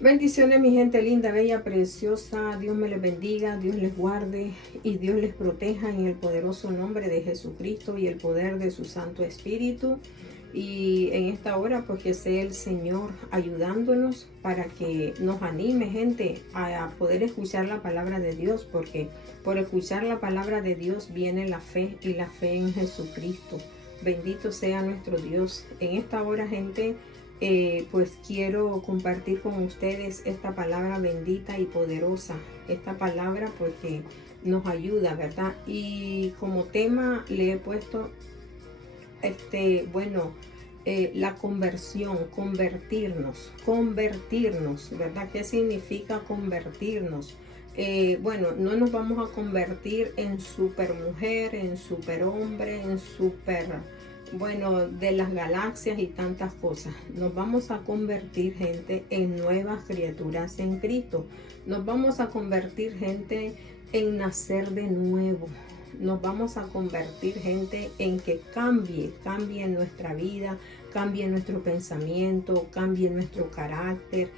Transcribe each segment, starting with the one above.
Bendiciones, mi gente linda, bella, preciosa. Dios me les bendiga, Dios les guarde y Dios les proteja en el poderoso nombre de Jesucristo y el poder de su Santo Espíritu. Y en esta hora, pues que sea el Señor ayudándonos para que nos anime, gente, a poder escuchar la palabra de Dios, porque por escuchar la palabra de Dios viene la fe y la fe en Jesucristo. Bendito sea nuestro Dios. En esta hora, gente, pues quiero compartir con ustedes esta palabra bendita y poderosa. Esta palabra pues que nos ayuda, ¿verdad? Y como tema le he puesto, la conversión, convertirnos, ¿verdad? ¿Qué significa convertirnos? No nos vamos a convertir en supermujer, en superhombre, en de las galaxias y tantas cosas. Nos vamos a convertir, gente, en nuevas criaturas en Cristo. Nos vamos a convertir, gente, en nacer de nuevo. Nos vamos a convertir, gente, en que cambie nuestra vida, cambie nuestro pensamiento, cambie nuestro carácter,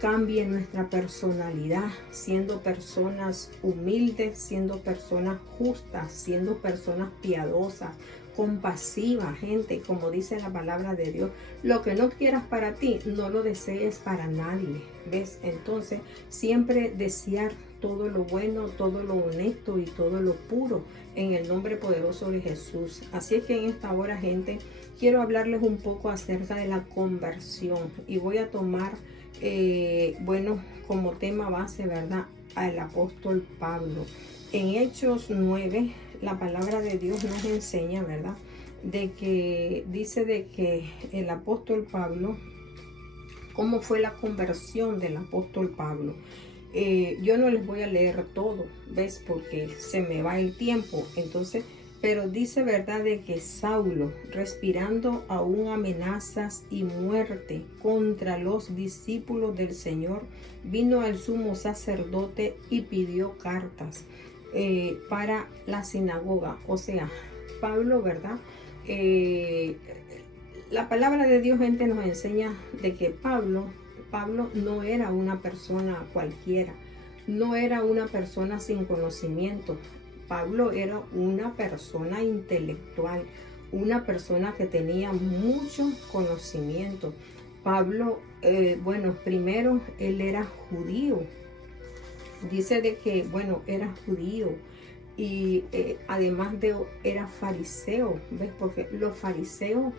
cambie nuestra personalidad, siendo personas humildes, siendo personas justas, siendo personas piadosas, compasiva, gente, como dice la palabra de Dios. Lo que no quieras para ti, no lo desees para nadie, ¿ves? Entonces, siempre desear todo lo bueno, todo lo honesto y todo lo puro en el nombre poderoso de Jesús. Así es que en esta hora, gente, quiero hablarles un poco acerca de la conversión y voy a tomar, como tema base, ¿verdad?, al apóstol Pablo. En Hechos 9, la palabra de Dios nos enseña, ¿verdad?, dice de que el apóstol Pablo, cómo fue la conversión del apóstol Pablo. Yo no les voy a leer todo, ¿ves? Porque se me va el tiempo. Entonces, pero dice, ¿verdad?, de que Saulo, respirando aún amenazas y muerte contra los discípulos del Señor, vino al sumo sacerdote y pidió cartas para la sinagoga. O sea, Pablo, ¿verdad? La palabra de Dios, gente, nos enseña de que Pablo no era una persona cualquiera, no era una persona sin conocimiento. Pablo era una persona intelectual, una persona que tenía mucho conocimiento. Pablo, primero él era judío. Dice de que, era judío y además era fariseo, ¿ves? Porque los fariseos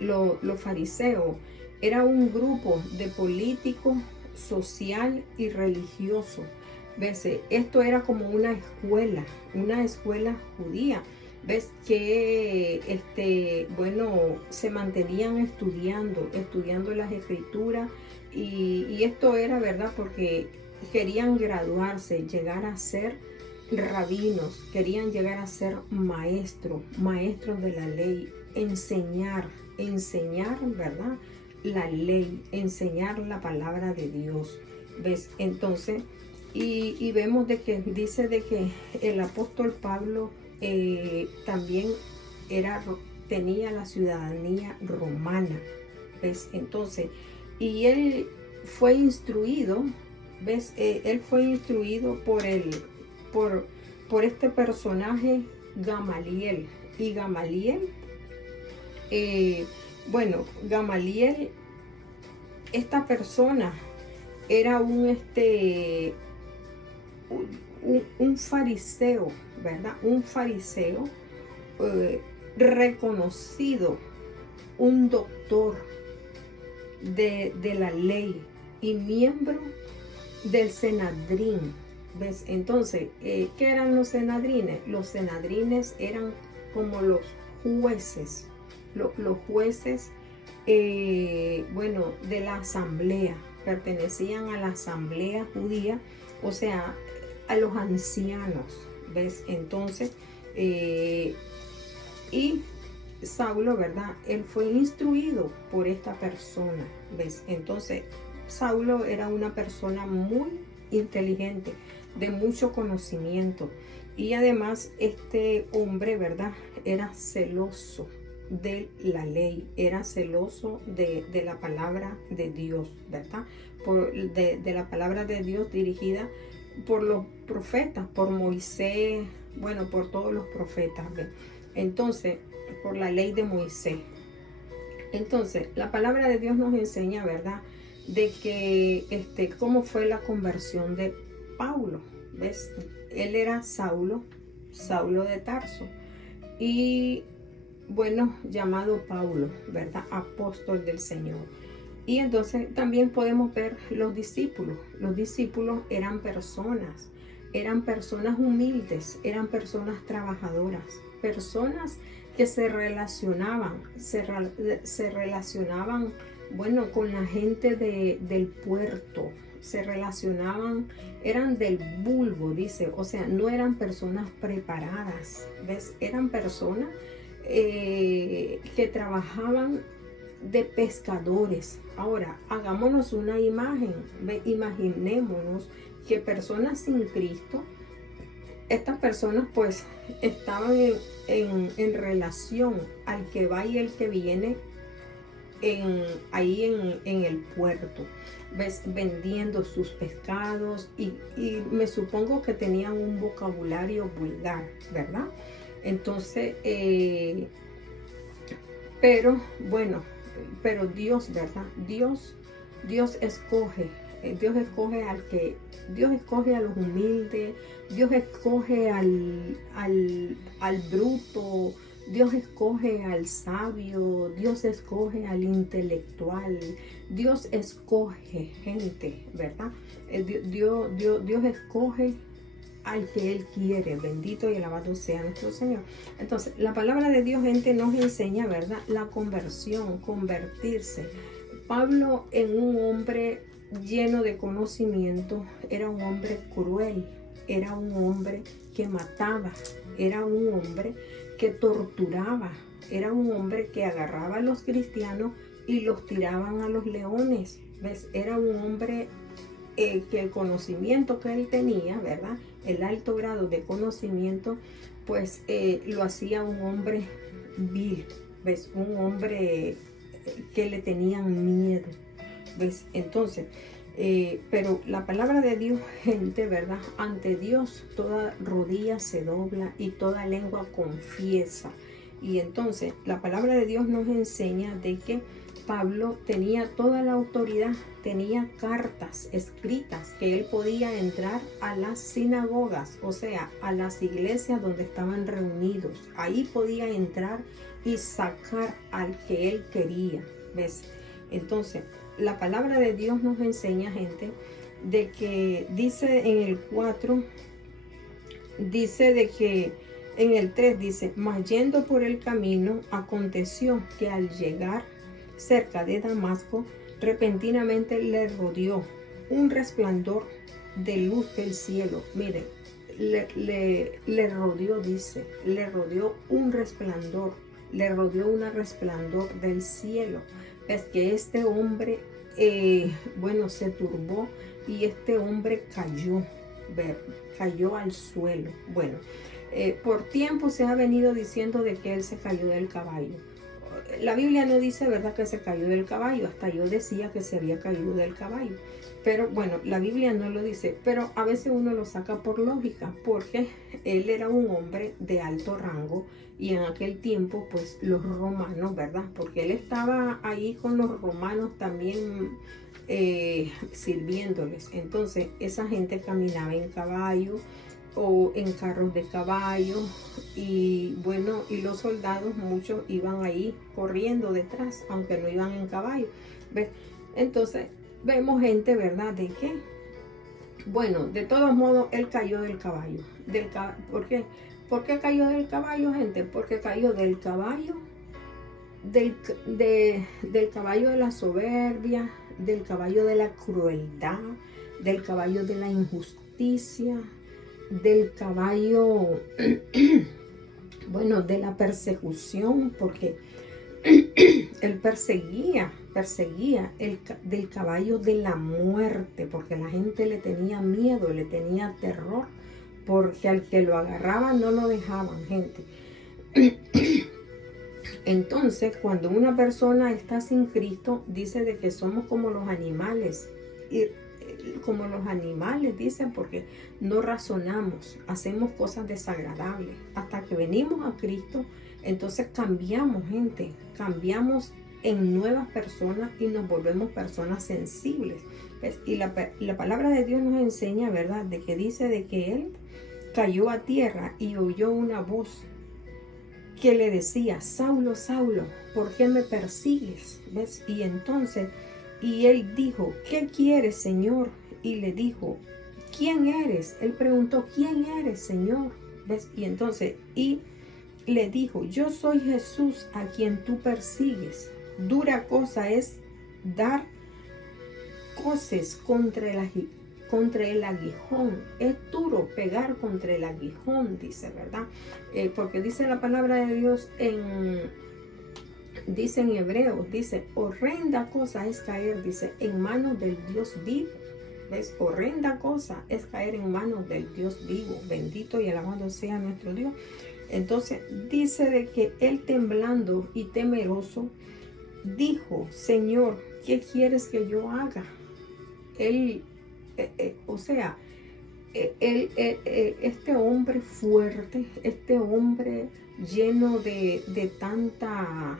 los fariseos era un grupo de políticos, social y religioso. ¿Ves? Esto era como una escuela judía. ¿Ves? Que se mantenían estudiando las escrituras y esto era, ¿verdad?, porque querían graduarse, llegar a ser rabinos, querían llegar a ser maestros de la ley, enseñar, ¿verdad?, la ley, enseñar la palabra de Dios. ¿Ves? Entonces, y vemos de que dice de que el apóstol Pablo también tenía la ciudadanía romana. ¿Ves? Entonces, y él fue instruido, ¿ves? Él fue instruido por este personaje Gamaliel. Y Gamaliel, Gamaliel, esta persona era un fariseo, ¿verdad? Un fariseo reconocido, un doctor de la ley y miembro del Senedrín. ¿Ves? Entonces, ¿qué eran los senadrines? Los senadrines eran como los jueces, los jueces, de la asamblea, pertenecían a la asamblea judía, o sea, a los ancianos. ¿Ves? Entonces, y Saulo, ¿verdad?, él fue instruido por esta persona. ¿Ves? Entonces, Saulo era una persona muy inteligente, de mucho conocimiento, y además este hombre, ¿verdad?, era celoso, de la ley, era celoso de la palabra de Dios, ¿verdad? De la palabra de Dios dirigida por los profetas, por Moisés, bueno, por todos los profetas, ¿verdad? Entonces, por la ley de Moisés. Entonces, la palabra de Dios nos enseña, ¿verdad?, de que cómo fue la conversión de Pablo. ¿Ves? Él era Saulo de Tarso, y bueno, llamado Pablo, ¿verdad?, apóstol del Señor. Y entonces también podemos ver los discípulos. Los discípulos eran personas humildes, eran personas trabajadoras, personas que se relacionaban, bueno, con la gente del puerto, se relacionaban, eran del vulgo, dice, o sea, no eran personas preparadas, ¿ves? Eran personas que trabajaban de pescadores. Ahora, hagámonos una imagen, imaginémonos que personas sin Cristo, estas personas pues estaban en relación al que va y el que viene ahí en el puerto, ¿ves? Vendiendo sus pescados, y me supongo que tenían un vocabulario vulgar, ¿verdad? Entonces, pero bueno, pero Dios, ¿verdad? Dios escoge. Dios escoge Dios escoge a los humildes, Dios escoge al bruto, Dios escoge al sabio, Dios escoge al intelectual, Dios escoge gente, ¿verdad? Dios escoge al que Él quiere. Bendito y alabado sea nuestro Señor. Entonces, la palabra de Dios, gente, nos enseña, ¿verdad?, la conversión, convertirse. Pablo, en un hombre lleno de conocimiento, era un hombre cruel, era un hombre que mataba, era un hombre que torturaba, era un hombre que agarraba a los cristianos y los tiraban a los leones, ¿ves? Era un hombre que el conocimiento que él tenía, ¿verdad?, el alto grado de conocimiento, pues lo hacía un hombre vil, ¿ves? Un hombre que le tenían miedo, ¿ves? Entonces, pero la palabra de Dios, gente, ¿verdad?, ante Dios toda rodilla se dobla y toda lengua confiesa. Y entonces la palabra de Dios nos enseña de que Pablo tenía toda la autoridad, tenía cartas escritas que él podía entrar a las sinagogas, o sea, a las iglesias donde estaban reunidos. Ahí podía entrar y sacar al que él quería, ¿ves? Entonces, la palabra de Dios nos enseña, gente, de que dice en el 4, dice de que en el 3 dice: mas yendo por el camino, aconteció que al llegar cerca de Damasco, repentinamente le rodeó un resplandor de luz del cielo. Miren, le rodeó, dice, le rodeó un resplandor, le rodeó un resplandor del cielo. Es que este hombre, bueno, se turbó y este hombre cayó al suelo. Bueno, por tiempo se ha venido diciendo de que él se cayó del caballo. La Biblia no dice, ¿verdad?, que se cayó del caballo. Hasta yo decía que se había caído del caballo. Pero bueno, la Biblia no lo dice. Pero a veces uno lo saca por lógica, porque él era un hombre de alto rango. Y en aquel tiempo, pues los romanos, ¿verdad?, porque él estaba ahí con los romanos también sirviéndoles. Entonces, esa gente caminaba en caballo o en carros de caballo, y bueno, y los soldados, muchos iban ahí corriendo detrás, aunque no iban en caballo, ¿ves? Entonces vemos, gente, ¿verdad?, de que, bueno, de todos modos él cayó del caballo. ¿Por qué? ¿Por qué cayó del caballo, gente? Porque cayó del caballo, del caballo de la soberbia, del caballo de la crueldad, del caballo de la injusticia, del caballo, bueno, de la persecución, porque él perseguía del caballo de la muerte, porque la gente le tenía miedo, le tenía terror, porque al que lo agarraban no lo dejaban, gente. Entonces, cuando una persona está sin Cristo, dice de que somos como los animales. Y como los animales, dicen, porque no razonamos, hacemos cosas desagradables. Hasta que venimos a Cristo, entonces cambiamos, gente, cambiamos en nuevas personas y nos volvemos personas sensibles. ¿Ves? Y la palabra de Dios nos enseña, ¿verdad?, de que dice de que Él cayó a tierra y oyó una voz que le decía: Saulo, Saulo, ¿por qué me persigues? ¿Ves? Y entonces, y él dijo: ¿qué quieres, Señor? Y le dijo: ¿quién eres? Él preguntó: ¿quién eres, Señor? ¿Ves? Y entonces, y le dijo: yo soy Jesús a quien tú persigues. Dura cosa es dar coces contra el aguijón. Es duro pegar contra el aguijón, dice, ¿verdad? Porque dice la palabra de Dios dice en Hebreos, dice: horrenda cosa es caer, dice, en manos del Dios vivo. ¿Ves? Horrenda cosa es caer en manos del Dios vivo. Bendito y alabado sea nuestro Dios. Entonces dice de que él, temblando y temeroso, dijo: Señor, ¿qué quieres que yo haga? Él, este hombre fuerte, este hombre lleno de tanta,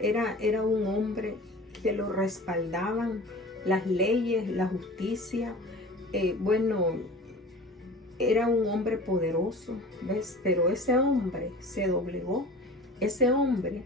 era un hombre que lo respaldaban las leyes, la justicia. Era un hombre poderoso, ¿ves? Pero ese hombre se doblegó. Ese hombre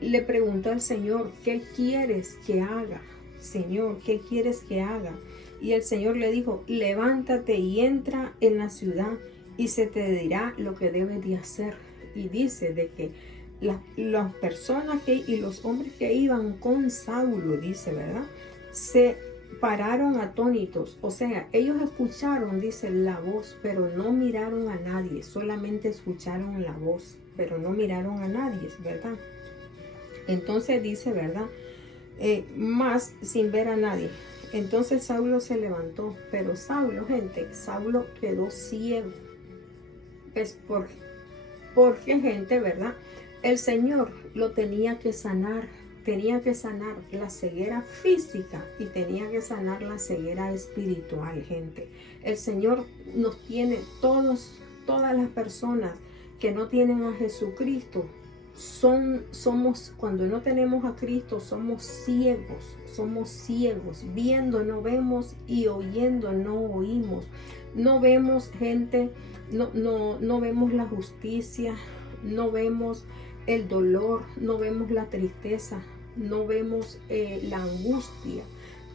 le preguntó al Señor: ¿qué quieres que haga? Señor, ¿qué quieres que haga? Y el Señor le dijo: levántate y entra en la ciudad y se te dirá lo que debes de hacer. Y dice de que las personas y los hombres que iban con Saulo, dice, ¿verdad?, se pararon atónitos. O sea, ellos escucharon, dice, la voz, pero no miraron a nadie. Solamente escucharon la voz, pero no miraron a nadie, ¿verdad? Entonces dice, ¿verdad?, más sin ver a nadie. Entonces Saulo se levantó, pero Saulo, gente, Saulo quedó ciego. Es porque, gente, ¿verdad?, el Señor lo tenía que sanar la ceguera física y tenía que sanar la ceguera espiritual, gente. El Señor nos tiene, todas las personas que no tienen a Jesucristo, cuando no tenemos a Cristo, somos ciegos, viendo no vemos y oyendo no oímos. No vemos, gente, no vemos la justicia, no vemos el dolor, no vemos la tristeza, no vemos la angustia,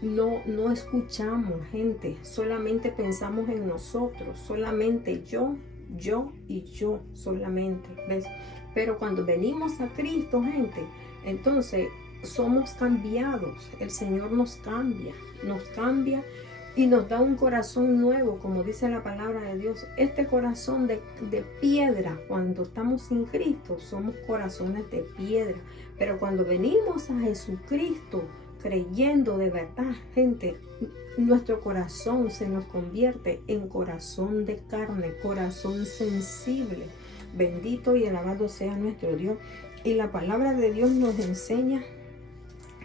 no escuchamos, gente, solamente pensamos en nosotros, solamente yo y yo solamente, ¿ves? Pero cuando venimos a Cristo, gente, entonces somos cambiados. El Señor nos cambia y nos da un corazón nuevo, como dice la palabra de Dios. Este corazón de piedra, cuando estamos sin Cristo, somos corazones de piedra. Pero cuando venimos a Jesucristo, creyendo de verdad, gente, nuestro corazón se nos convierte en corazón de carne, corazón sensible. Bendito y alabado sea nuestro Dios. Y la palabra de Dios nos enseña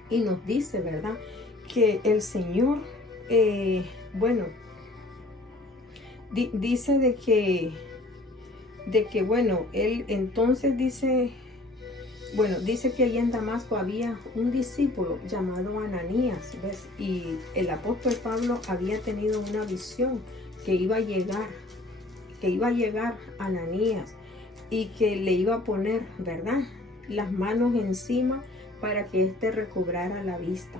y nos dice, ¿verdad?, que el Señor, dice de que él entonces dice que allí en Damasco había un discípulo llamado Ananías, ¿ves? Y el apóstol Pablo había tenido una visión que iba a llegar Ananías y que le iba a poner, ¿verdad?, las manos encima para que éste recobrara la vista.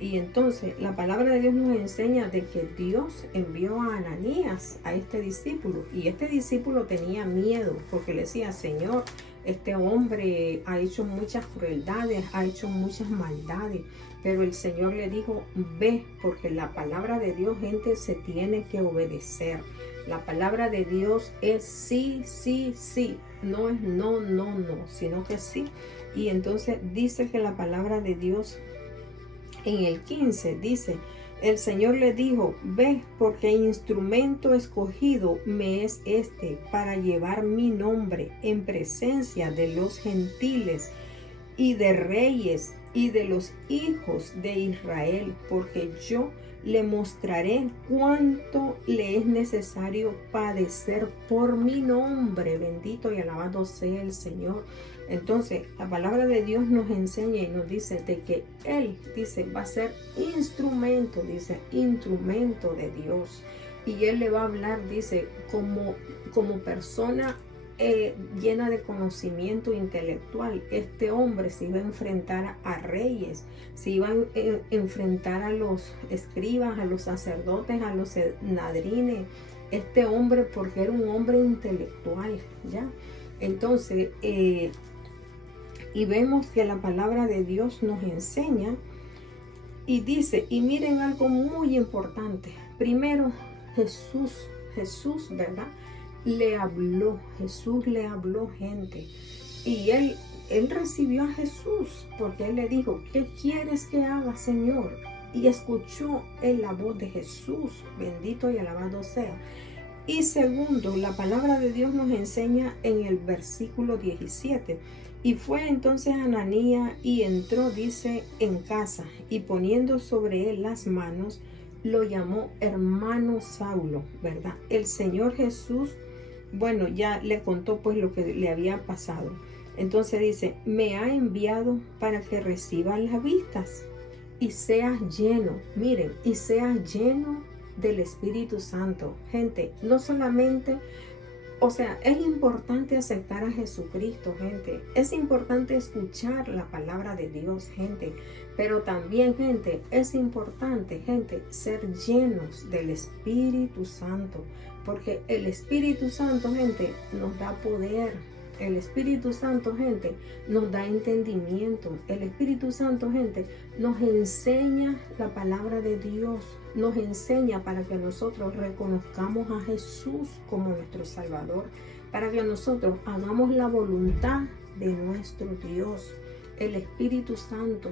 Y entonces la palabra de Dios nos enseña de que Dios envió a Ananías, a este discípulo, y este discípulo tenía miedo porque le decía: Señor, este hombre ha hecho muchas crueldades, ha hecho muchas maldades. Pero el Señor le dijo: ve, porque la palabra de Dios, gente, se tiene que obedecer. La palabra de Dios es sí, sí, sí. No es no, no, no, sino que sí. Y entonces dice que la palabra de Dios en el 15 dice El Señor le dijo, ve, porque instrumento escogido me es este para llevar mi nombre en presencia de los gentiles y de reyes y de los hijos de Israel, porque yo le mostraré cuánto le es necesario padecer por mi nombre. Bendito y alabado sea el Señor. Entonces, la palabra de Dios nos enseña y nos dice de que Él, dice, va a ser instrumento, dice, instrumento de Dios. Y Él le va a hablar, dice, como persona llena de conocimiento intelectual. Este hombre se iba a enfrentar a reyes, se iba a enfrentar a los escribas, a los sacerdotes, a los nadrines. Este hombre, porque era un hombre intelectual, ¿ya? Entonces, y vemos que la palabra de Dios nos enseña y dice, y miren algo muy importante. Primero, Jesús, ¿verdad? Jesús le habló, gente. Y él recibió a Jesús porque él le dijo, ¿qué quieres que haga, Señor? Y escuchó la voz de Jesús. Bendito y alabado sea. Y segundo, la palabra de Dios nos enseña en el versículo 17. Y fue entonces Ananías y entró, dice, en casa, y poniendo sobre él las manos, lo llamó hermano Saulo, ¿verdad? El Señor Jesús, bueno, ya le contó pues lo que le había pasado. Entonces dice, me ha enviado para que recibas las vistas y seas lleno, miren, y seas lleno del Espíritu Santo. Gente, no solamente, o sea, es importante aceptar a Jesucristo, gente. Es importante escuchar la palabra de Dios, gente. Pero también, gente, es importante, gente, ser llenos del Espíritu Santo. Porque el Espíritu Santo, gente, nos da poder. El Espíritu Santo, gente, nos da entendimiento. El Espíritu Santo, gente, nos enseña la palabra de Dios. Nos enseña para que nosotros reconozcamos a Jesús como nuestro Salvador. Para que nosotros hagamos la voluntad de nuestro Dios. El Espíritu Santo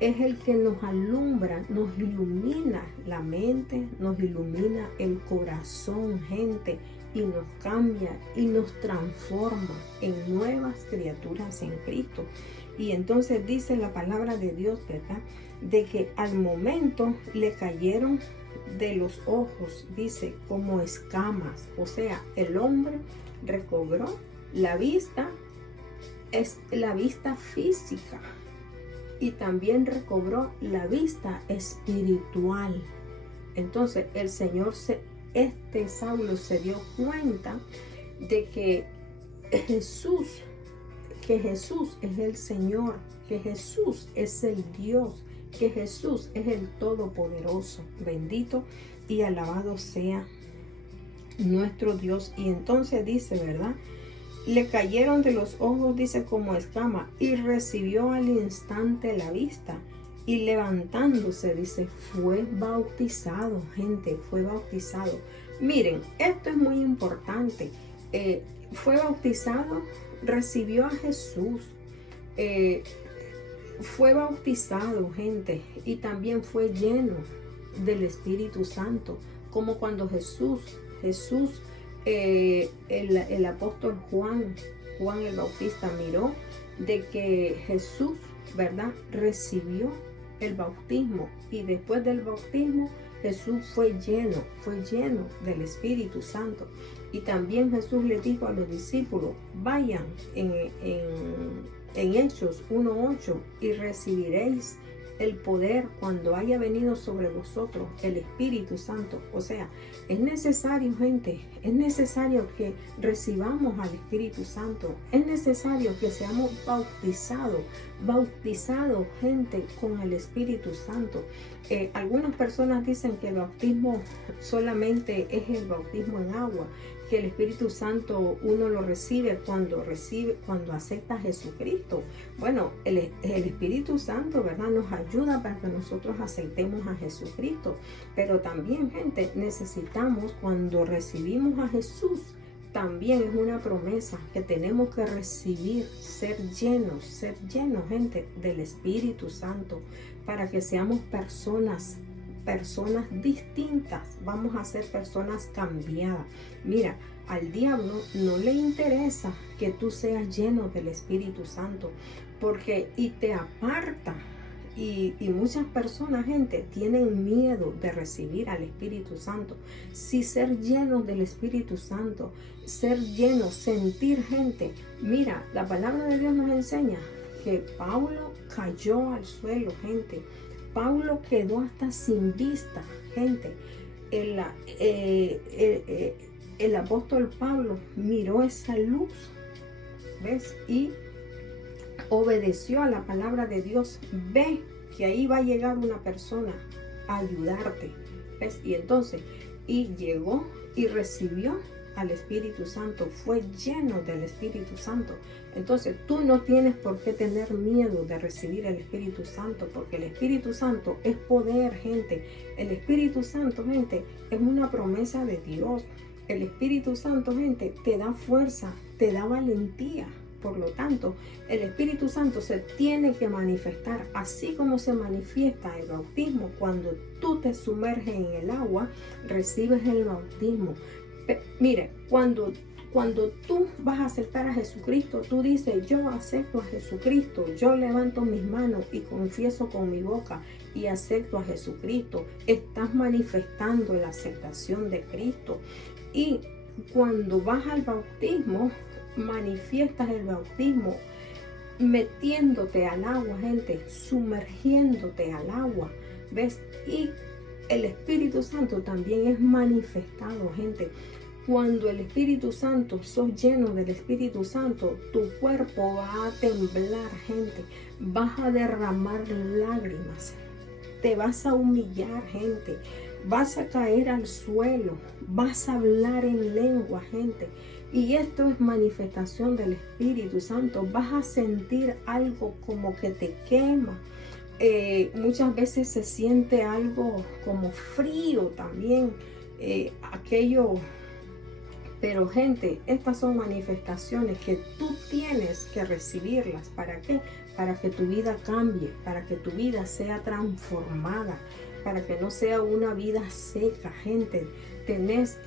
es el que nos alumbra, nos ilumina la mente, nos ilumina el corazón, gente, y nos cambia y nos transforma en nuevas criaturas en Cristo. Y entonces dice la palabra de Dios, ¿verdad? De que al momento le cayeron de los ojos, dice, como escamas. O sea, el hombre recobró la vista, es la vista física. Y también recobró la vista espiritual. Entonces el Señor, Saulo se dio cuenta de que Jesús es el Señor, que Jesús es el Dios, que Jesús es el Todopoderoso. Bendito y alabado sea nuestro Dios. Y entonces dice, ¿verdad? Le cayeron de los ojos, dice, como escama, y recibió al instante la vista. Y levantándose, dice, fue bautizado, gente, fue bautizado. Miren, esto es muy importante. Fue bautizado, recibió a Jesús. Fue bautizado, gente, y también fue lleno del Espíritu Santo. Como cuando Jesús, el apóstol Juan el Bautista miró de que Jesús, ¿verdad?, recibió el bautismo, y después del bautismo Jesús fue lleno del Espíritu Santo. Y también Jesús le dijo a los discípulos, vayan en Hechos 1:8 y recibiréis el poder cuando haya venido sobre vosotros el Espíritu Santo. O sea, es necesario, gente, es necesario que recibamos al Espíritu Santo. Es necesario que seamos bautizados, gente, con el Espíritu Santo. Algunas personas dicen que el bautismo solamente es el bautismo en agua, que el Espíritu Santo uno lo recibe cuando acepta a Jesucristo. Bueno, el Espíritu Santo, ¿verdad?, nos ayuda para que nosotros aceptemos a Jesucristo. Pero también, gente, necesitamos, cuando recibimos a Jesús, también es una promesa que tenemos que recibir, ser llenos, gente, del Espíritu Santo, para que seamos personas personas distintas, vamos a ser personas cambiadas. Mira, al diablo no le interesa que tú seas lleno del Espíritu Santo, porque y te aparta. Y muchas personas, gente, tienen miedo de recibir al Espíritu Santo. Si ser llenos del Espíritu Santo, ser llenos, sentir, gente. Mira, la palabra de Dios nos enseña que Pablo cayó al suelo, gente. Pablo quedó hasta sin vista, gente. El apóstol Pablo miró esa luz, ¿ves? Y obedeció a la palabra de Dios. Ve que ahí va a llegar una persona a ayudarte, ¿ves? Y entonces, y llegó y recibió al Espíritu Santo, fue lleno del Espíritu Santo. Entonces tú no tienes por qué tener miedo de recibir el Espíritu Santo, porque el Espíritu Santo es poder, gente. El Espíritu Santo, gente, es una promesa de Dios. El Espíritu Santo, gente, te da fuerza, te da valentía. Por lo tanto, el Espíritu Santo se tiene que manifestar, así como se manifiesta el bautismo. Cuando tú te sumerges en el agua, recibes el bautismo. Mire, cuando tú vas a aceptar a Jesucristo, tú dices, yo acepto a Jesucristo, yo levanto mis manos y confieso con mi boca y acepto a Jesucristo. Estás manifestando la aceptación de Cristo. Y cuando vas al bautismo, manifiestas el bautismo metiéndote al agua, gente, sumergiéndote al agua, ¿ves? Y el Espíritu Santo también es manifestado, gente. Cuando el Espíritu Santo, sos lleno del Espíritu Santo, tu cuerpo va a temblar, gente. Vas a derramar lágrimas. Te vas a humillar, gente. Vas a caer al suelo. Vas a hablar en lengua, gente. Y esto es manifestación del Espíritu Santo. Vas a sentir algo como que te quema. Muchas veces se siente algo como frío también. Aquello. Pero, gente, estas son manifestaciones que tú tienes que recibirlas. ¿Para qué? Para que tu vida cambie, para que tu vida sea transformada, para que no sea una vida seca, gente. Tenés,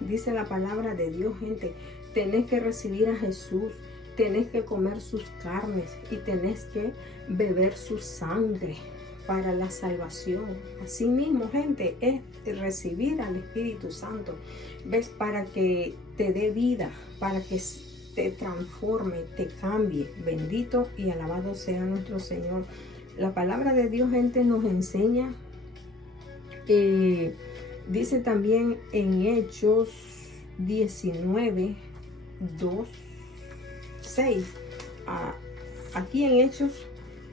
dice la palabra de Dios, gente, tenés que recibir a Jesús, tenés que comer sus carnes y tenés que beber su sangre para la salvación. Asimismo, gente, es recibir al Espíritu Santo, ¿ves? Para que te dé vida, para que te transforme, te cambie. Bendito y alabado sea nuestro Señor. La palabra de Dios, gente, nos enseña, dice también en Hechos 19, 2, 6. Aquí en Hechos,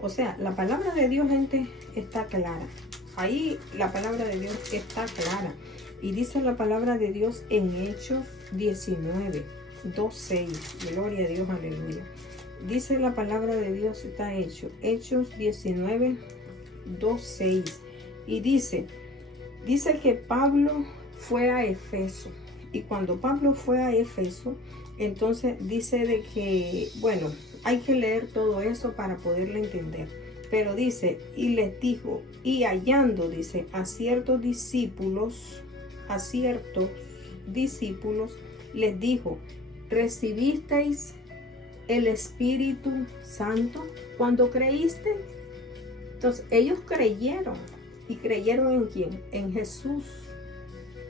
o sea, la palabra de Dios, gente, está clara. Ahí la palabra de Dios está clara. Y dice la palabra de Dios en Hechos 19, 2, 6. Gloria a Dios, aleluya. Dice la palabra de Dios, está hecho. Hechos 19, 2, 6. Y dice que Pablo fue a Efeso. Y cuando Pablo fue a Efeso, entonces dice de que, bueno, hay que leer todo eso para poderlo entender. Pero dice, y les dijo, y hallando, dice, a ciertos discípulos, les dijo, ¿recibisteis el Espíritu Santo cuando creísteis? Entonces, ellos creyeron. ¿Y creyeron en quién? En Jesús.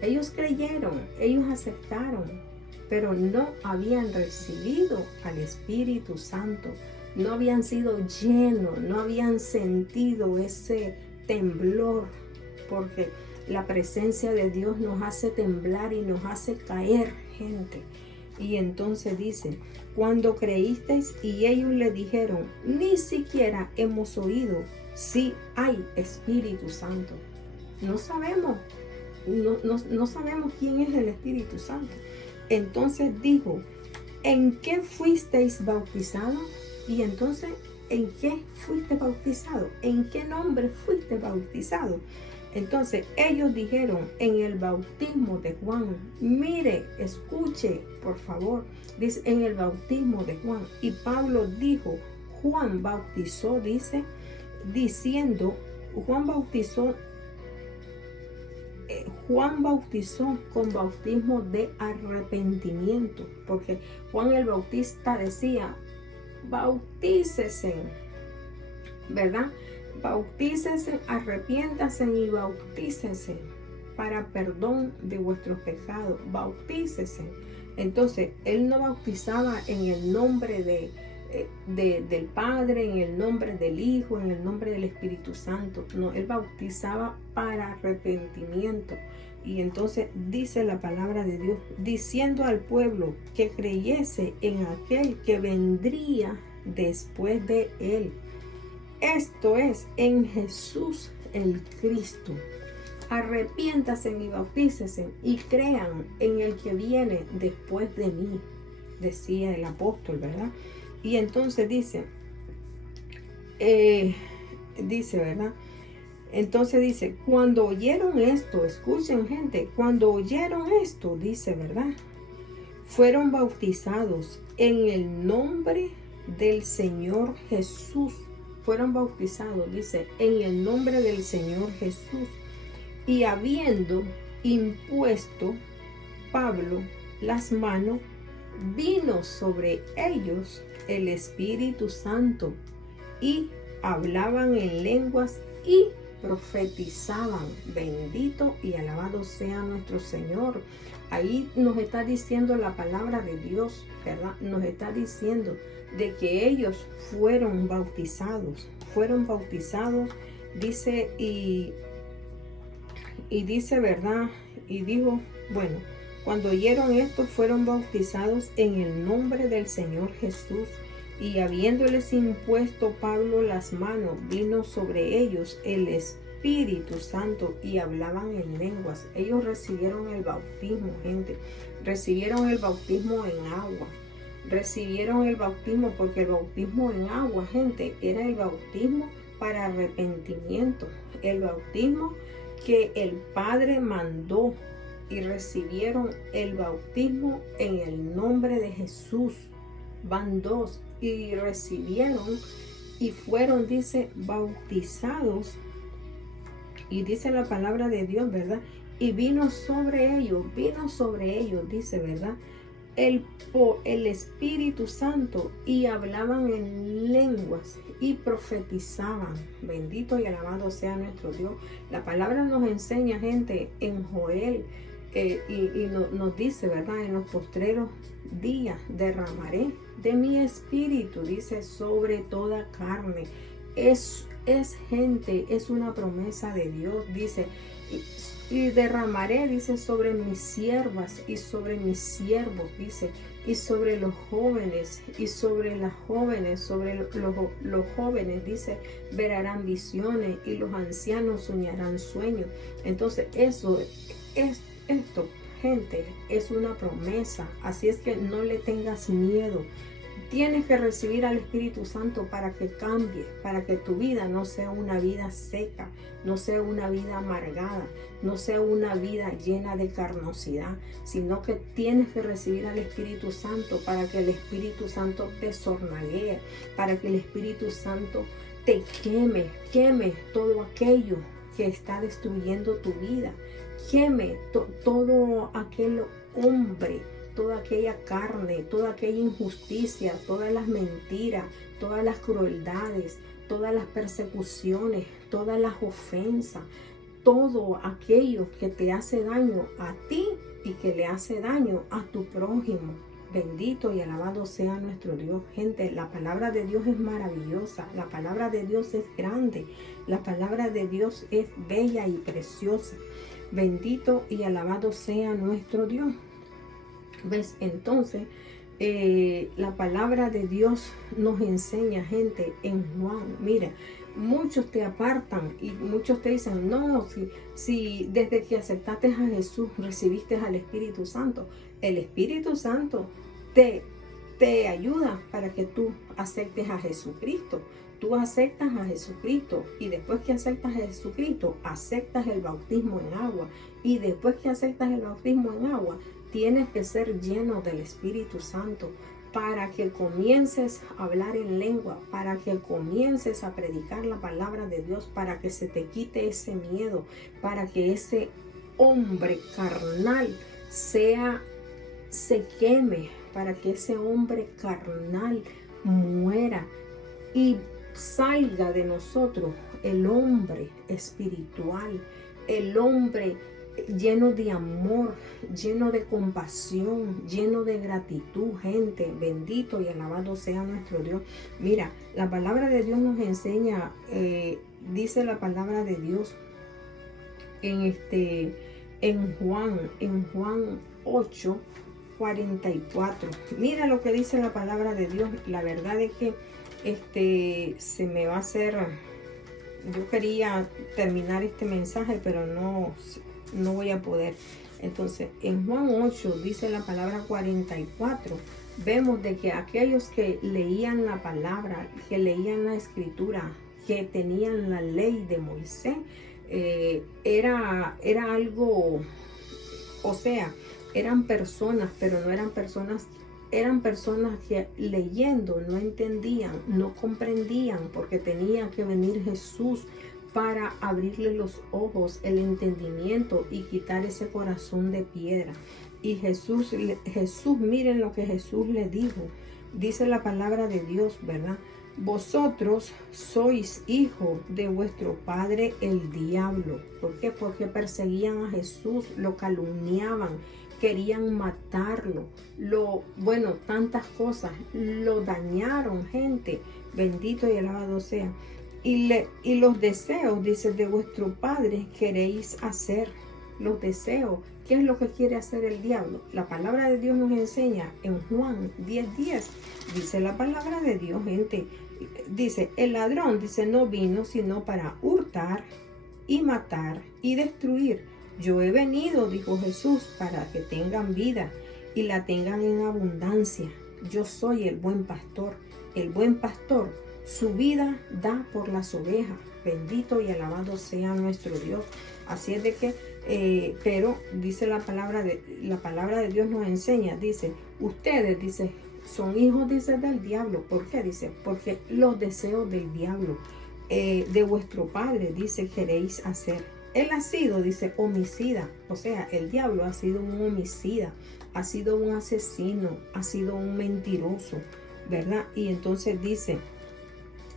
Ellos creyeron, ellos aceptaron, pero no habían recibido al Espíritu Santo. No habían sido llenos, no habían sentido ese temblor, porque la presencia de Dios nos hace temblar y nos hace caer, gente. Y entonces dice, cuando creísteis, y ellos le dijeron, ni siquiera hemos oído si hay Espíritu Santo. No sabemos, no sabemos quién es el Espíritu Santo. Entonces dijo, ¿en qué fuisteis bautizados? Y entonces, ¿en qué fuiste bautizado? ¿En qué nombre fuiste bautizado? Entonces ellos dijeron, en el bautismo de Juan. Mire, escuche, por favor. Dice, en el bautismo de Juan. Y Pablo dijo, Juan bautizó, dice, diciendo, Juan bautizó Juan bautizó con bautismo de arrepentimiento, porque Juan el Bautista decía, bautícese, ¿verdad? Bautícese, arrepiéntase y bautícese para perdón de vuestros pecados. Bautícese. Entonces, él no bautizaba en el nombre del Padre, en el nombre del Hijo, en el nombre del Espíritu Santo. No, él bautizaba para arrepentimiento. Y entonces dice la palabra de Dios, diciendo al pueblo que creyese en aquel que vendría después de él. Esto es, en Jesús el Cristo. Arrepiéntase y bautícese y crean en el que viene después de mí, decía el apóstol, ¿verdad? Y entonces dice, ¿verdad? Entonces dice, cuando oyeron esto, escuchen gente, cuando oyeron esto, dice, ¿verdad? Fueron bautizados en el nombre del Señor Jesús. Fueron bautizados, dice, en el nombre del Señor Jesús. Y habiendo impuesto Pablo las manos, vino sobre ellos el Espíritu Santo y hablaban en lenguas y profetizaban. Bendito y alabado sea nuestro Señor. Ahí nos está diciendo la palabra de Dios, ¿verdad? Nos está diciendo de que ellos fueron bautizados, dice, y dice, ¿verdad? Y dijo, bueno, cuando oyeron esto, fueron bautizados en el nombre del Señor Jesús. Y habiéndoles impuesto Pablo las manos, vino sobre ellos el Espíritu Santo y hablaban en lenguas. Ellos recibieron el bautismo, gente. Recibieron el bautismo en agua. Recibieron el bautismo porque el bautismo en agua, gente, era el bautismo para arrepentimiento. El bautismo que el Padre mandó, y recibieron el bautismo en el nombre de Jesús. Van dos y recibieron y fueron, dice, bautizados. Y dice la palabra de Dios, ¿verdad? Y vino sobre ellos, dice, ¿verdad? El Espíritu Santo y hablaban en lenguas y profetizaban. Bendito y alabado sea nuestro Dios. La palabra nos enseña, gente, en Joel, nos dice, ¿verdad? En los postreros días derramaré de mi espíritu, dice, sobre toda carne. Es gente, es una promesa de Dios, dice, y derramaré, dice, sobre mis siervas y sobre mis siervos, dice, y sobre los jóvenes y sobre las jóvenes, sobre los jóvenes, dice, verán visiones y los ancianos soñarán sueños. Entonces esto, gente, es una promesa. Así es que no le tengas miedo. Tienes que recibir al Espíritu Santo para que cambie, para que tu vida no sea una vida seca, no sea una vida amargada, no sea una vida llena de carnosidad, sino que tienes que recibir al Espíritu Santo para que el Espíritu Santo te sornaguee, para que el Espíritu Santo te queme todo aquello que está destruyendo tu vida, queme todo aquel hombre, toda aquella carne, toda aquella injusticia, todas las mentiras, todas las crueldades, todas las persecuciones, todas las ofensas, todo aquello que te hace daño a ti y que le hace daño a tu prójimo. Bendito y alabado sea nuestro Dios. Gente, la palabra de Dios es maravillosa, la palabra de Dios es grande, la palabra de Dios es bella y preciosa. Bendito y alabado sea nuestro Dios. ¿Ves? Entonces, la palabra de Dios nos enseña, gente, en Juan. Mira, muchos te apartan y muchos te dicen, no, si desde que aceptaste a Jesús recibiste al Espíritu Santo. El Espíritu Santo te ayuda para que tú aceptes a Jesucristo. Tú aceptas a Jesucristo y después que aceptas a Jesucristo, aceptas el bautismo en agua. Y después que aceptas el bautismo en agua, tienes que ser lleno del Espíritu Santo para que comiences a hablar en lengua, para que comiences a predicar la palabra de Dios, para que se te quite ese miedo, para que hombre carnal se queme, para que ese hombre carnal muera y salga de nosotros el hombre espiritual, el hombre lleno de amor, lleno de compasión, lleno de gratitud, gente. Bendito y alabado sea nuestro Dios. Mira, la palabra de Dios nos enseña, dice la palabra de Dios en Juan 8, 44. Mira lo que dice la palabra de Dios. La verdad es que se me va a hacer, yo quería terminar este mensaje, pero no voy a poder. Entonces, en Juan 8 dice la palabra 44, vemos de que aquellos que leían la palabra, que leían la escritura, que tenían la ley de Moisés, era algo, o sea, eran personas, pero no eran personas, eran personas que leyendo no entendían, no comprendían, porque tenía que venir Jesús para abrirle los ojos, el entendimiento y quitar ese corazón de piedra. Y Jesús, miren lo que Jesús le dijo. Dice la palabra de Dios, ¿verdad? Vosotros sois hijos de vuestro padre el diablo. ¿Por qué? Porque perseguían a Jesús, lo calumniaban, querían matarlo, tantas cosas, lo dañaron, gente. Bendito y alabado sea. Y los deseos, dice, de vuestro padre queréis hacer. Los deseos. ¿Qué es lo que quiere hacer el diablo? La palabra de Dios nos enseña en Juan 10:10. Dice la palabra de Dios, gente. Dice, el ladrón, dice, no vino sino para hurtar y matar y destruir. Yo he venido, dijo Jesús, para que tengan vida y la tengan en abundancia. Yo soy el buen pastor. El buen pastor su vida da por las ovejas. Bendito y alabado sea nuestro Dios. Así es de que, pero dice la palabra de Dios nos enseña, dice, ustedes, dice, son hijos, dice, del diablo. ¿Por qué? Dice, porque los deseos del diablo, de vuestro padre, dice, queréis hacer. Él ha sido, dice, homicida. O sea, el diablo ha sido un homicida, ha sido un asesino, ha sido un mentiroso, ¿verdad? Y entonces dice,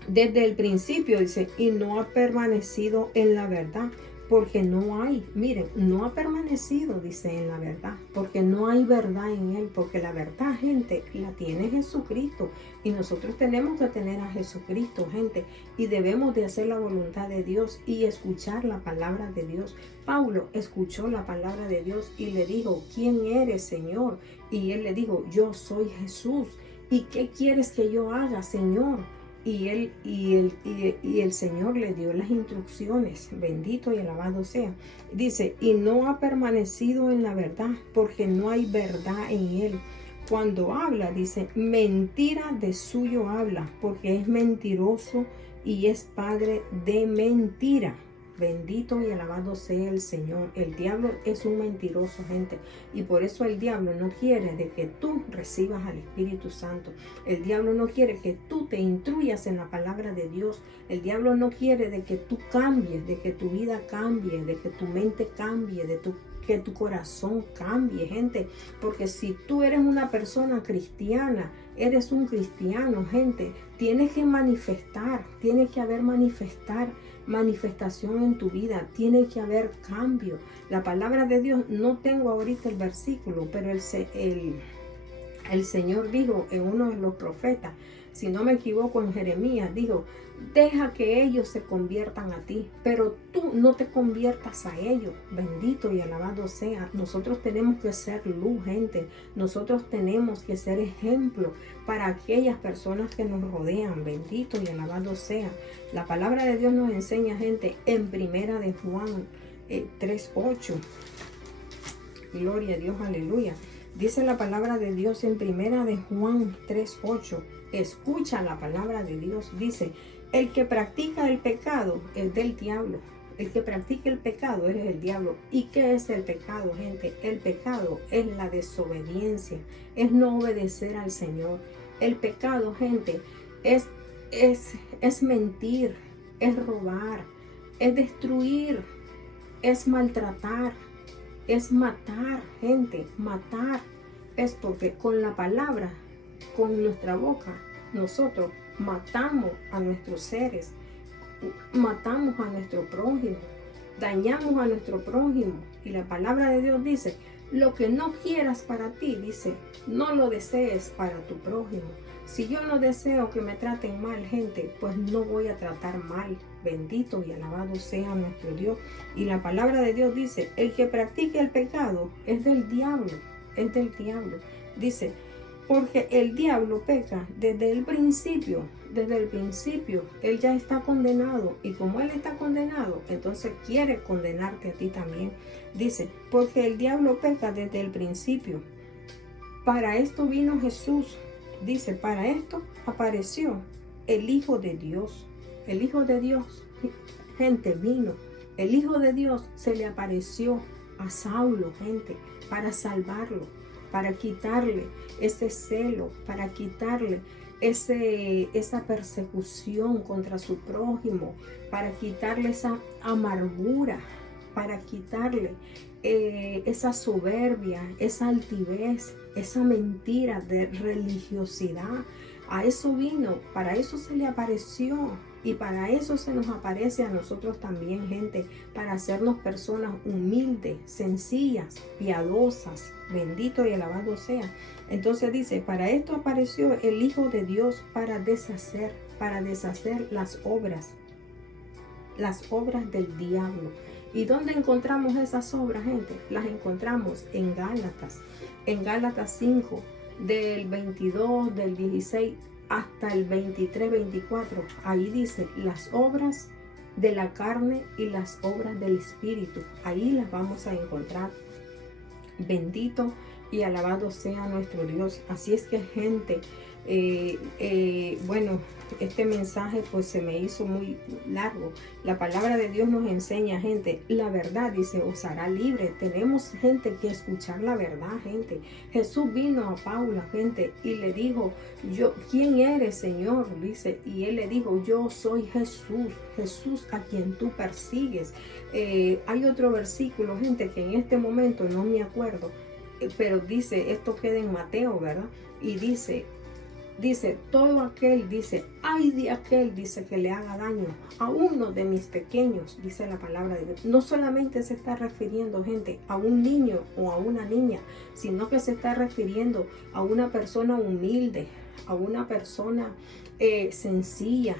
desde el principio, dice, y no ha permanecido en la verdad, porque no hay, miren, no ha permanecido, dice, en la verdad, porque no hay verdad en él, porque la verdad, gente, la tiene Jesucristo, y nosotros tenemos que tener a Jesucristo, gente, y debemos de hacer la voluntad de Dios y escuchar la palabra de Dios. Pablo escuchó la palabra de Dios y le dijo, ¿quién eres, Señor? Y él le dijo, yo soy Jesús. ¿Y qué quieres que yo haga, Señor? Y el Señor le dio las instrucciones. Bendito y alabado sea. Dice, y no ha permanecido en la verdad, porque no hay verdad en él. Cuando habla, dice, mentira de suyo habla, porque es mentiroso y es padre de mentira. Bendito y alabado sea el Señor. El diablo es un mentiroso, gente. Y por eso el diablo no quiere de que tú recibas al Espíritu Santo. El diablo no quiere que tú te instruyas en la palabra de Dios. El diablo no quiere de que tú cambies, de que tu vida cambie, de que tu mente cambie, que tu corazón cambie, gente. Porque si tú eres una persona cristiana, eres un cristiano, gente, tienes que manifestar, tiene que haber manifestación en tu vida, tiene que haber cambio. La palabra de Dios, no tengo ahorita el versículo, pero el Señor dijo en uno de los profetas, si no me equivoco, en Jeremías, dijo, deja que ellos se conviertan a ti, pero tú no te conviertas a ellos. Bendito y alabado sea. Nosotros tenemos que ser luz, gente. Nosotros tenemos que ser ejemplo para aquellas personas que nos rodean. Bendito y alabado sea. La palabra de Dios nos enseña, gente, en primera de Juan 3:8. Gloria a Dios, aleluya. Dice la palabra de Dios en primera de Juan 3:8. Escucha la palabra de Dios. Dice, el que practica el pecado es del diablo. El que practica el pecado es el diablo. ¿Y qué es el pecado, gente? El pecado es la desobediencia. Es no obedecer al Señor. El pecado, gente, es mentir, es robar, es destruir, es maltratar, es matar, gente, matar. Es porque con la palabra, con nuestra boca, nosotros matamos a nuestros seres, matamos a nuestro prójimo, dañamos a nuestro prójimo. Y la palabra de Dios dice, lo que no quieras para ti, dice, no lo desees para tu prójimo. Si yo no deseo que me traten mal, gente, pues no voy a tratar mal. Bendito y alabado sea nuestro Dios. Y la palabra de Dios dice, el que practique el pecado es del diablo, es del diablo. Dice, porque el diablo peca desde el principio, él ya está condenado. Y como él está condenado, entonces quiere condenarte a ti también. Dice, porque el diablo peca desde el principio. Para esto vino Jesús. Dice, para esto apareció el Hijo de Dios. El Hijo de Dios, gente, vino. El Hijo de Dios se le apareció a Saulo, gente, para salvarlo, para quitarle ese celo, para quitarle esa persecución contra su prójimo, para quitarle esa amargura, para quitarle esa soberbia, esa altivez, esa mentira de religiosidad. A eso vino, para eso se le apareció. Y para eso se nos aparece a nosotros también, gente, para hacernos personas humildes, sencillas, piadosas. Bendito y alabado sea. Entonces dice, para esto apareció el Hijo de Dios para deshacer las obras del diablo. ¿Y dónde encontramos esas obras, gente? Las encontramos en Gálatas 5, del 22, del 16 hasta el 23, 24. Ahí dice las obras de la carne y las obras del espíritu. Ahí las vamos a encontrar. Bendito y alabado sea nuestro Dios. Así es que, gente, bueno, este mensaje pues se me hizo muy largo. La palabra de Dios nos enseña, gente, la verdad, dice, os hará libre. Tenemos, gente, que escuchar la verdad, gente. Jesús vino a Paula, gente, y le dijo, ¿quién eres, Señor? Dice, y él le dijo, yo soy Jesús a quien tú persigues. Hay otro versículo, gente, que en este momento no me acuerdo, pero dice, esto queda en Mateo, ¿verdad? Y dice, todo aquel, dice, ay de aquel, dice, que le haga daño a uno de mis pequeños, dice la palabra de Dios. No solamente se está refiriendo, gente, a un niño o a una niña, sino que se está refiriendo a una persona humilde, a una persona sencilla,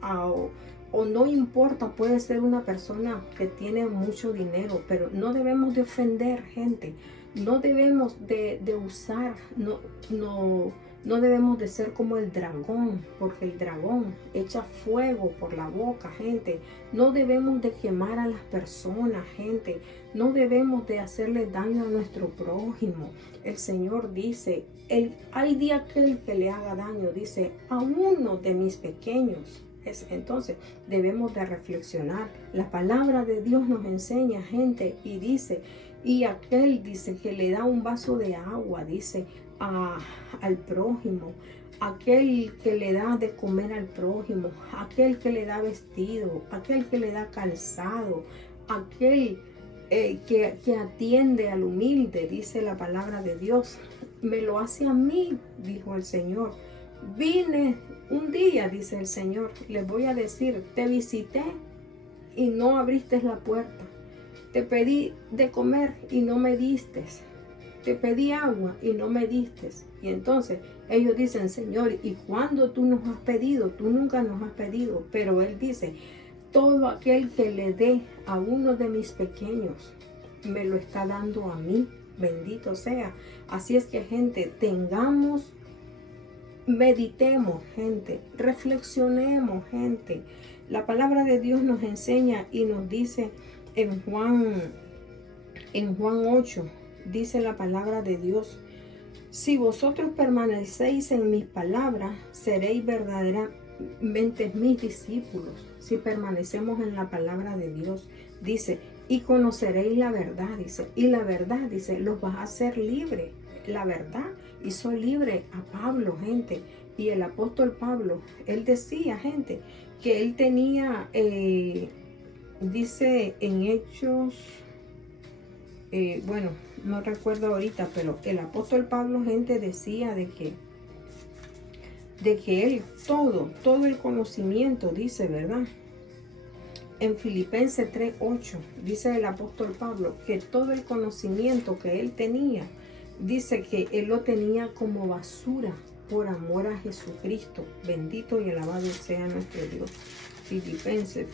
o no importa, puede ser una persona que tiene mucho dinero, pero no debemos de ofender, gente. No debemos de usar, no debemos de ser como el dragón, porque el dragón echa fuego por la boca, gente. No debemos de quemar a las personas, gente. No debemos de hacerle daño a nuestro prójimo. El Señor dice, hay de aquel que le haga daño, dice, a uno de mis pequeños. Entonces debemos de reflexionar. La palabra de Dios nos enseña, gente, y dice, y aquel, dice, que le da un vaso de agua, dice, al prójimo, aquel que le da de comer al prójimo, aquel que le da vestido, aquel que le da calzado, aquel que atiende al humilde, dice la palabra de Dios. Me lo hace a mí, dijo el Señor. Vine un día, dice el Señor, les voy a decir, te visité y no abriste la puerta. Te pedí de comer y no me diste. Te pedí agua y no me diste. Y entonces ellos dicen, Señor, ¿y cuándo tú nos has pedido? Tú nunca nos has pedido. Pero Él dice, todo aquel que le dé a uno de mis pequeños, me lo está dando a mí. Bendito sea. Así es que, gente, meditemos, gente, reflexionemos, gente. La palabra de Dios nos enseña y nos dice en Juan 8, dice la palabra de Dios, si vosotros permanecéis en mis palabras, seréis verdaderamente mis discípulos. Si permanecemos en la palabra de Dios, dice, y conoceréis la verdad, dice, y la verdad, dice, los vas a hacer libres. La verdad hizo libre a Pablo, gente, y el apóstol Pablo, él decía, gente, que él tenía, dice en Hechos bueno, no recuerdo ahorita, pero el apóstol Pablo, gente, decía de que él todo el conocimiento, dice, ¿verdad? En Filipenses 3:8 dice el apóstol Pablo que todo el conocimiento que él tenía, dice que él lo tenía como basura por amor a Jesucristo. Bendito y alabado sea nuestro Dios. Filipenses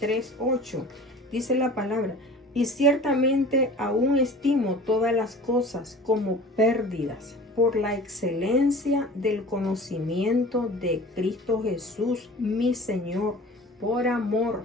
3:8 dice la palabra: y ciertamente aún estimo todas las cosas como pérdidas por la excelencia del conocimiento de Cristo Jesús, mi Señor, por amor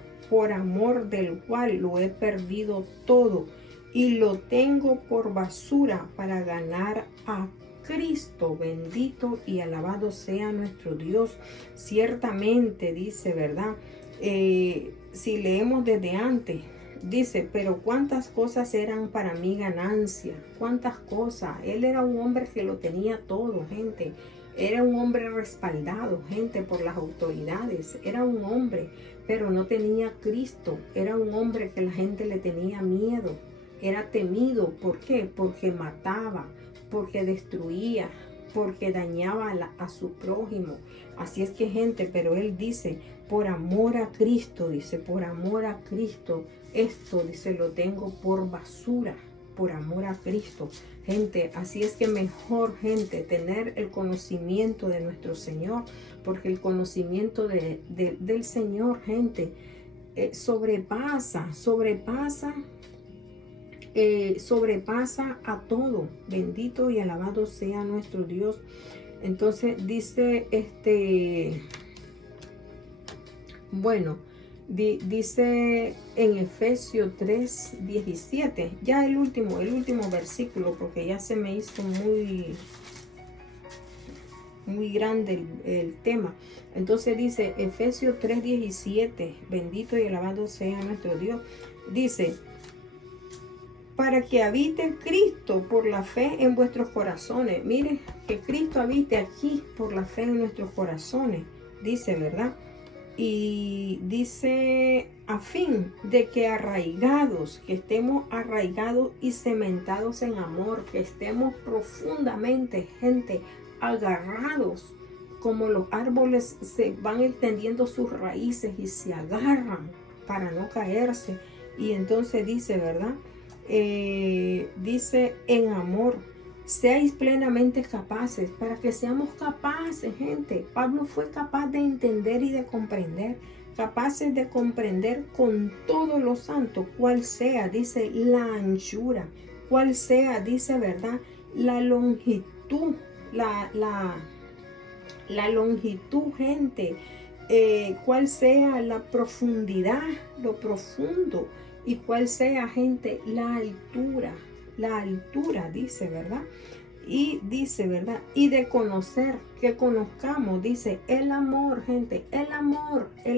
del cual lo he perdido todo y lo tengo por basura para ganar a Cristo. Bendito y alabado sea nuestro Dios. Ciertamente dice, ¿verdad? Si leemos desde antes, dice, pero cuántas cosas eran para mí ganancia, cuántas cosas. Él era un hombre que lo tenía todo, gente. Era un hombre respaldado, gente, por las autoridades. Era un hombre, pero no tenía Cristo. Era un hombre que la gente le tenía miedo. Era temido. ¿Por qué? Porque mataba, porque destruía, porque dañaba a su prójimo. Así es que, gente, pero él dice, por amor a Cristo, dice, por amor a Cristo, esto, dice, lo tengo por basura, por amor a Cristo. Gente, así es que mejor, gente, tener el conocimiento de nuestro Señor, porque el conocimiento del Señor, gente, sobrepasa a todo. Bendito y alabado sea nuestro Dios. Entonces dice bueno, dice en Efesios 3:17, ya el último versículo, porque ya se me hizo muy grande el tema. Entonces dice Efesios 3:17, bendito y alabado sea nuestro Dios. Dice, para que habite Cristo por la fe en vuestros corazones. Mire, que Cristo habite aquí por la fe en nuestros corazones, dice, ¿verdad? Y dice, a fin de que que estemos arraigados y cementados en amor, que estemos profundamente, gente, agarrados, como los árboles se van extendiendo sus raíces y se agarran para no caerse. Y entonces dice, ¿verdad? Dice, en amor, seáis plenamente capaces, para que seamos capaces, gente. Pablo fue capaz de entender y de comprender, capaces de comprender con todos los santos cuál sea, dice, la anchura, cuál sea, dice, ¿verdad? La longitud, la longitud, gente, cuál sea la profundidad, lo profundo, y cuál sea, gente, la altura, dice, ¿verdad? Y dice, ¿verdad? Y de conocer, que conozcamos, dice, el amor, gente, el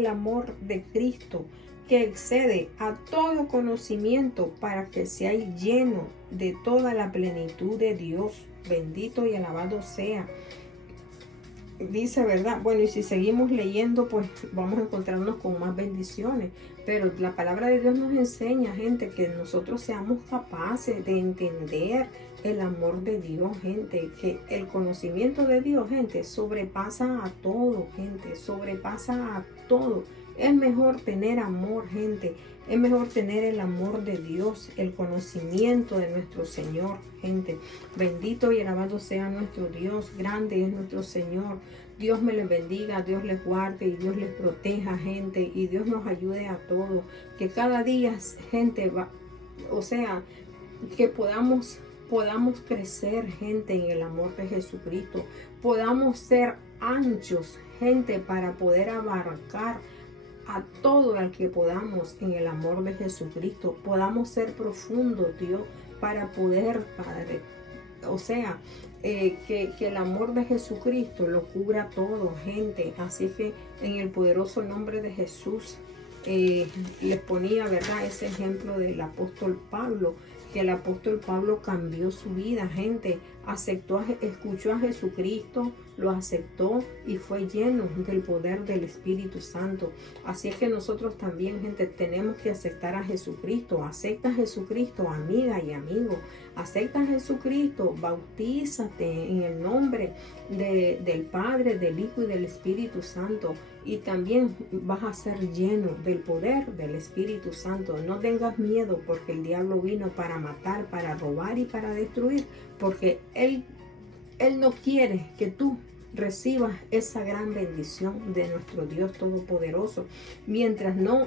amor de Cristo, que excede a todo conocimiento, para que seáis llenos de toda la plenitud de Dios. Bendito y alabado sea. Dice, ¿verdad? Bueno, y si seguimos leyendo, pues vamos a encontrarnos con más bendiciones. Pero la palabra de Dios nos enseña, gente, que nosotros seamos capaces de entender el amor de Dios, gente. Que el conocimiento de Dios, gente, sobrepasa a todo, gente. Sobrepasa a todo. Es mejor tener amor, gente. Es mejor tener el amor de Dios, el conocimiento de nuestro Señor, gente. Bendito y alabado sea nuestro Dios. Grande es nuestro Señor. Dios me les bendiga, Dios les guarde y Dios les proteja, gente. Y Dios nos ayude a todos. Que cada día, gente, que podamos crecer, gente, en el amor de Jesucristo. Podamos ser anchos, gente, para poder abarcar a todo el que podamos en el amor de Jesucristo. Podamos ser profundos, Dios, para poder, Padre, que el amor de Jesucristo lo cubra todo, gente. Así que en el poderoso nombre de Jesús, les ponía, ¿verdad?, ese ejemplo del apóstol Pablo, que el apóstol Pablo cambió su vida, gente. Escuchó a Jesucristo, lo aceptó y fue lleno del poder del Espíritu Santo. Así es que nosotros también, gente, tenemos que aceptar a Jesucristo. Acepta a Jesucristo, amiga y amigo. Acepta a Jesucristo, bautízate en el nombre del Padre, del Hijo y del Espíritu Santo. Y también vas a ser lleno del poder del Espíritu Santo. No tengas miedo, porque el diablo vino para matar, para robar y para destruir, porque Él no quiere que tú recibas esa gran bendición de nuestro Dios Todopoderoso. Mientras no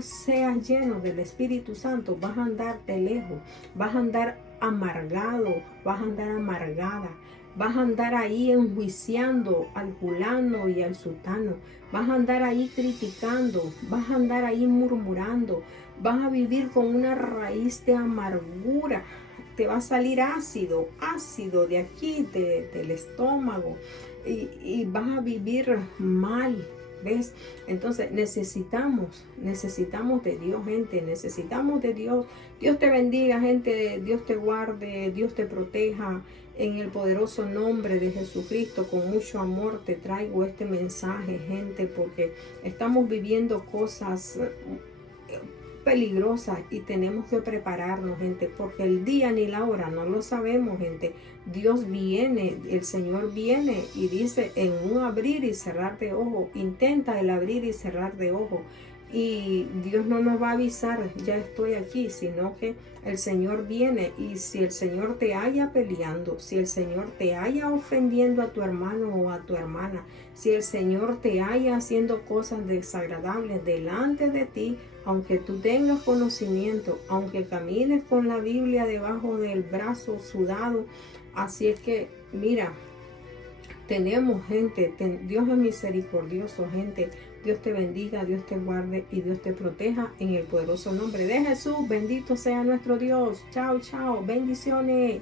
seas lleno del Espíritu Santo, vas a andar de lejos, vas a andar amargado, vas a andar amargada, vas a andar ahí enjuiciando al fulano y al sultano, vas a andar ahí criticando, vas a andar ahí murmurando, vas a vivir con una raíz de amargura. Te va a salir ácido de aquí, del estómago, y vas a vivir mal, ¿ves? Entonces necesitamos de Dios, gente, necesitamos de Dios. Dios te bendiga, gente, Dios te guarde, Dios te proteja. En el poderoso nombre de Jesucristo, con mucho amor te traigo este mensaje, gente, porque estamos viviendo cosas peligrosas y tenemos que prepararnos, gente, porque el día ni la hora no lo sabemos, gente. Dios viene, el Señor viene y dice en un abrir y cerrar de ojo. Intenta el abrir y cerrar de ojo, y Dios no nos va a avisar, ya estoy aquí, sino que el Señor viene. Y si el Señor te haya peleando, si el Señor te haya ofendiendo a tu hermano o a tu hermana, si el Señor te haya haciendo cosas desagradables delante de ti, aunque tú tengas conocimiento, aunque camines con la Biblia debajo del brazo sudado, así es que mira, tenemos, gente, Dios es misericordioso, gente. Dios te bendiga, Dios te guarde y Dios te proteja en el poderoso nombre de Jesús. Bendito sea nuestro Dios. Chao, chao. Bendiciones.